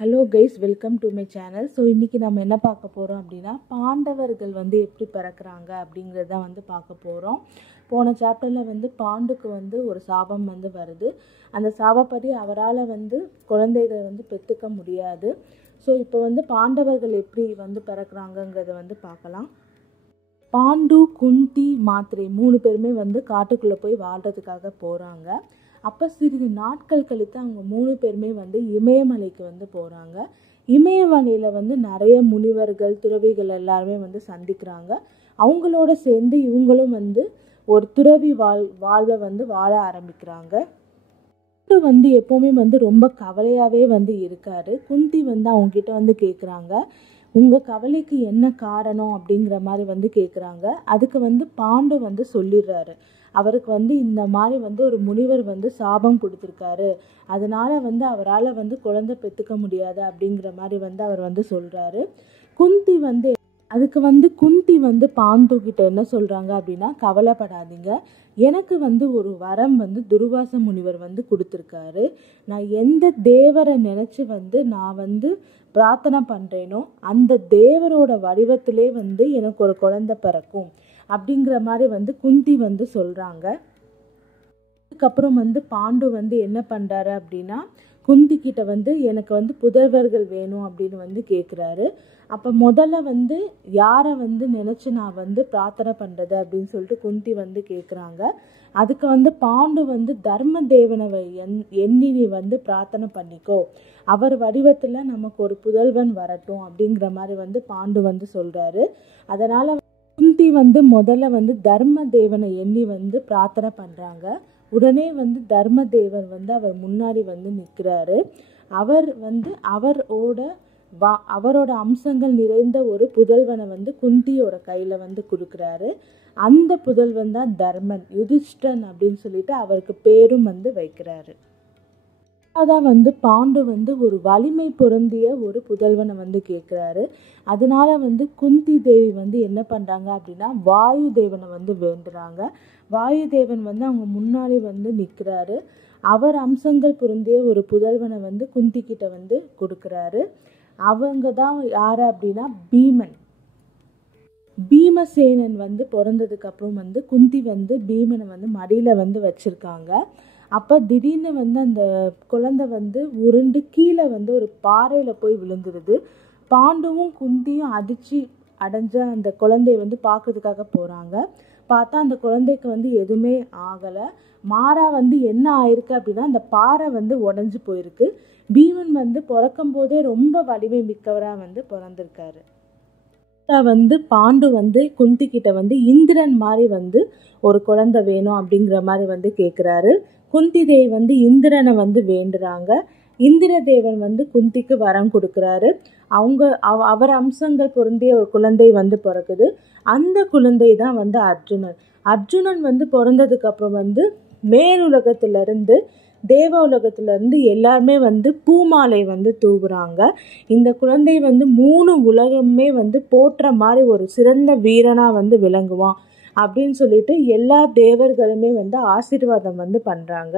Hello guys, welcome to my channel. So இன்றைக்கி நம்ம என்ன பார்க்க போகிறோம் அப்படின்னா, பாண்டவர்கள் வந்து எப்படி பிறக்கிறாங்க அப்படிங்கிறது தான் வந்து பார்க்க போகிறோம். போன சாப்டரில் வந்து பாண்டுக்கு வந்து ஒரு சாபம் வந்து வருது. அந்த சாபப்படி அவரால் வந்து குழந்தைகளை வந்து பெற்றுக்க முடியாது. ஸோ இப்போ வந்து பாண்டவர்கள் எப்படி வந்து பிறக்கிறாங்கங்கிறத வந்து பார்க்கலாம். பாண்டு, குந்தி, மாத்திரை 3 பேருமே வந்து காட்டுக்குள்ளே போய் வாழ்கிறதுக்காக போகிறாங்க. அப்போ சிறிது நாட்கள் கழித்து அவங்க 3 பேருமே வந்து இமயமலைக்கு வந்து போகிறாங்க. இமயமலையில் வந்து நிறைய முனிவர்கள், துறவிகள் எல்லாருமே வந்து சந்திக்கிறாங்க. அவங்களோட சேர்ந்து இவங்களும் வந்து ஒரு துறவி வாழ்வை வந்து வாழ ஆரம்பிக்கிறாங்க. வந்து எப்போவுமே வந்து ரொம்ப கவலையாகவே வந்து இருக்காரு. குந்தி வந்து அவங்ககிட்ட வந்து கேட்குறாங்க, உங்கள் கவலைக்கு என்ன காரணம் அப்படிங்கிற மாதிரி வந்து கேட்குறாங்க. அதுக்கு வந்து பாண்டு வந்து சொல்லிடுறாரு, அவருக்கு வந்து இந்த மாதிரி வந்து ஒரு முனிவர் வந்து சாபம் கொடுத்துருக்காரு, அதனால் வந்து அவரால் வந்து குழந்தை பெற்றுக்க முடியாது அப்படிங்கிற மாதிரி வந்து அவர் வந்து சொல்கிறாரு. குந்தி வந்து பாண்டு கிட்ட என்ன சொல்கிறாங்க அப்படின்னா, கவலைப்படாதீங்க, எனக்கு வந்து ஒரு வரம் வந்து துர்வாச முனிவர் வந்து கொடுத்துருக்காரு. நான் எந்த தேவரை நினச்சி வந்து நான் வந்து பிரார்த்தனை பண்ணுறேனோ அந்த தேவரோட வடிவத்திலே வந்து எனக்கு ஒரு குழந்தை பிறக்கும் அப்படிங்கிற மாதிரி வந்து குந்தி வந்து சொல்கிறாங்க. அதுக்கப்புறம் வந்து பாண்டு வந்து என்ன பண்ணுறாரு அப்படின்னா, குந்தி கிட்ட வந்து எனக்கு வந்து புதல்வர்கள் வேணும் அப்படின்னு வந்து கேட்குறாரு. அப்போ முதல்ல வந்து யாரை வந்து நினச்சி நான் வந்து பிரார்த்தனை பண்ணுறது அப்படின்னு சொல்லிட்டு குந்தி வந்து கேட்குறாங்க. அதுக்கு வந்து பாண்டு வந்து தர்ம தேவனை எண்ணி நீ வந்து பிரார்த்தனை பண்ணிக்கோ, அவர் வடிவத்தில் நமக்கு ஒரு புதல்வன் வரட்டும் அப்படிங்கிற மாதிரி வந்து பாண்டு வந்து சொல்கிறாரு. அதனால் குந்தி வந்து முதல்ல வந்து தர்ம தேவனை எண்ணி வந்து பிரார்த்தனை பண்ணுறாங்க. உடனே வந்து தர்ம தேவர் வந்து அவர் முன்னாடி வந்து நிற்கிறாரு. அவர் வந்து அவரோட அம்சங்கள் நிறைந்த ஒரு புதல்வனை வந்து குந்தியோட கையில் வந்து கொடுக்குறாரு. அந்த புதல்வன் தான் தர்மன், யுதிஷ்டன் அப்படின்னு சொல்லிட்டு அவருக்கு பேரும் வந்து வைக்கிறாரு. அதான் வந்து பாண்டு வந்து ஒரு வலிமை பொருந்திய ஒரு புதல்வனை வந்து கேட்குறாரு. அதனால வந்து குந்தி தேவி வந்து என்ன பண்ணுறாங்க அப்படின்னா, வாயு தேவனை வந்து வேண்டுறாங்க. வாயு தேவன் வந்து அவங்க முன்னாடி வந்து நிற்கிறாரு. அவர் அம்சங்கள் பொருந்திய ஒரு புதல்வனை வந்து குந்தி கிட்ட வந்து கொடுக்குறாரு. அவங்க தான் யார் அப்படின்னா பீமசேனன் வந்து பிறந்ததுக்கு அப்புறம் வந்து குந்தி வந்து பீமனை வந்து மடியில் வந்து வச்சுருக்காங்க. அப்போ திடீர்னு வந்து அந்த குழந்தை வந்து உருண்டு கீழே வந்து ஒரு பாறையில் போய் விழுந்துடுது. பாண்டுவும் குந்தியும் அடைஞ்ச அந்த குழந்தைய வந்து பார்க்கறதுக்காக போகிறாங்க. பார்த்தா அந்த குழந்தைக்கு வந்து எதுவுமே ஆகலை. மாறா வந்து என்ன ஆயிருக்கு அப்படின்னா, அந்த பாறை வந்து உடஞ்சி போயிருக்கு. பீமன் வந்து பிறக்கும் போதே ரொம்ப வலிமை மிக்கவராக வந்து பிறந்திருக்காரு. வந்து பாண்டு வந்து குந்தி கிட்ட வந்து இந்திரன் மாதிரி வந்து ஒரு குழந்தை வேணும் அப்படிங்கிற மாதிரி வந்து கேட்குறாரு. குந்தி தேவி வந்து இந்திரனை வந்து வேண்டுறாங்க. இந்திர தேவன் வந்து குந்திக்கு வரம் கொடுக்குறாரு. அவர் அம்சங்கள் பொருந்திய ஒரு குழந்தை வந்து பிறக்குது. அந்த குழந்தை தான் வந்து அர்ஜுனன் வந்து பிறந்ததுக்கு அப்புறம் வந்து மேலுலகத்திலிருந்து தேவ உலகத்திலிருந்து எல்லாருமே வந்து பூமாலை வந்து தூவுறாங்க. இந்த குழந்தை வந்து 3 உலகமே வந்து போற்ற மாதிரி ஒரு சிறந்த வீரனாக வந்து விளங்குவான் அப்படின்னு சொல்லிட்டு எல்லா தேவர்களுமே வந்து ஆசீர்வாதம் வந்து பண்ணுறாங்க.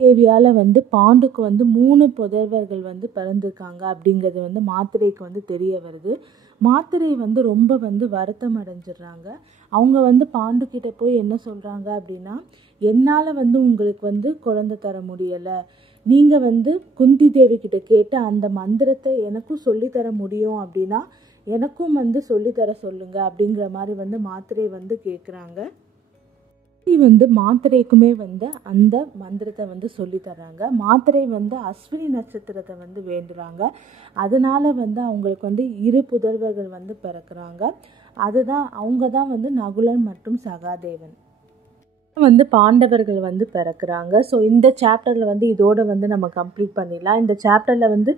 தேவியால் வந்து பாண்டுக்கு வந்து 3 புதல்வர்கள் வந்து பிறந்திருக்காங்க அப்படிங்கிறது வந்து மாத்திரைக்கு வந்து தெரிய வருது. மாத்திரை வந்து ரொம்ப வந்து வருத்தம் அடைஞ்சிடுறாங்க. அவங்க வந்து பாண்டு கிட்ட போய் என்ன சொல்கிறாங்க அப்படின்னா, என்னால் வந்து உங்களுக்கு வந்து குழந்தை தர முடியலை, நீங்கள் வந்து குந்தி தேவி கிட்ட கேட்டு அந்த மந்திரத்தை எனக்கும் சொல்லித்தர முடியும் அப்படின்னா எனக்கும் வந்து சொல்லித்தர சொல்லுங்க அப்படிங்கிற மாதிரி வந்து மாத்திரை வந்து கேட்குறாங்க. வந்து மாத்திரைக்குமே வந்து அந்த மந்திரத்தை வந்து சொல்லி தர்றாங்க. மாத்திரை வந்து அஸ்வினி நட்சத்திரத்தை வந்து வேண்டுறாங்க. அதனால வந்து அவங்களுக்கு வந்து 2 புதல்வர்கள் வந்து பிறக்கிறாங்க. அவங்க தான் வந்து நகுலன் மற்றும் சகாதேவன் வந்து பாண்டவர்கள் வந்து பிறக்கிறாங்க. ஸோ இந்த சாப்டரில் வந்து இதோட வந்து நம்ம கம்ப்ளீட் பண்ணிடலாம். இந்த சாப்டரில் வந்து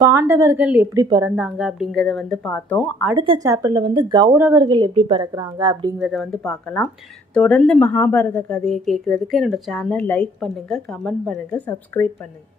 பாண்டவர்கள் எப்படி பிறந்தாங்க அப்படிங்கிறத வந்து பார்த்தோம். அடுத்த சாப்டரில் வந்து கௌரவர்கள் எப்படி பிறக்கிறாங்க அப்படிங்கிறத வந்து பார்க்கலாம். தொடர்ந்து மகாபாரத கதையை கேட்குறதுக்கு என்னோடய சேனல் லைக் பண்ணுங்கள், கமெண்ட் பண்ணுங்கள், சப்ஸ்கிரைப் பண்ணுங்கள்.